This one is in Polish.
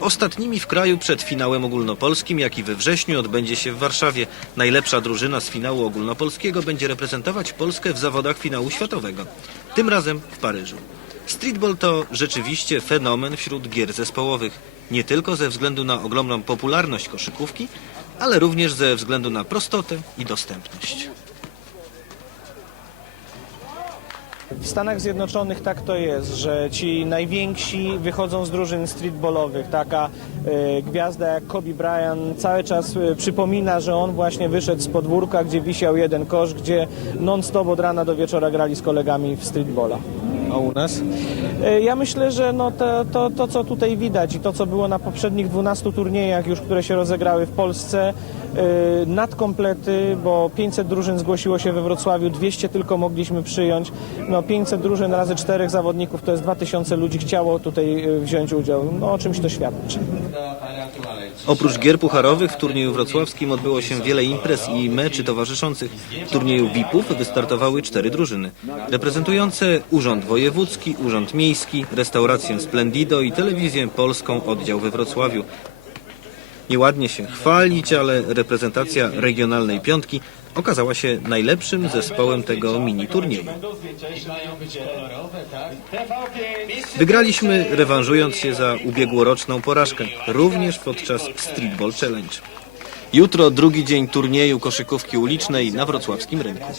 Ostatnimi w kraju przed finałem ogólnopolskim, jaki we wrześniu odbędzie się w Warszawie. Najlepsza drużyna z finału ogólnopolskiego będzie reprezentować Polskę w zawodach finału światowego. Tym razem w Paryżu. Streetball to rzeczywiście fenomen wśród gier zespołowych. Nie tylko ze względu na ogromną popularność koszykówki, ale również ze względu na prostotę i dostępność. W Stanach Zjednoczonych tak to jest, że ci najwięksi wychodzą z drużyn streetballowych. Taka e, gwiazda jak Kobe Bryant cały czas e, przypomina, że on właśnie wyszedł z podwórka, gdzie wisiał jeden kosz, gdzie non-stop od rana do wieczora grali z kolegami w streetballa. A u nas? E, Ja myślę, że no to, to, to, co tutaj widać i to, co było na poprzednich 12 turniejach już, które się rozegrały w Polsce, e, nadkomplety, bo 500 drużyn zgłosiło się we Wrocławiu, 200 tylko mogliśmy przyjąć. No 500 drużyn razy czterech zawodników, to jest 2000 ludzi chciało tutaj e, wziąć udział. No o czymś to świadczy. Oprócz gier pucharowych w turnieju wrocławskim odbyło się wiele imprez i meczy towarzyszących. W turnieju VIP-ów wystartowały cztery drużyny, reprezentujące Urząd Wojewódzki, Urząd Miejski, restaurację Splendido i Telewizję Polską oddział we Wrocławiu. Nieładnie się chwalić, ale reprezentacja regionalnej piątki okazała się najlepszym zespołem tego mini turnieju. Wygraliśmy rewanżując się za ubiegłoroczną porażkę, również podczas Streetball Challenge. Jutro drugi dzień turnieju koszykówki ulicznej na wrocławskim rynku.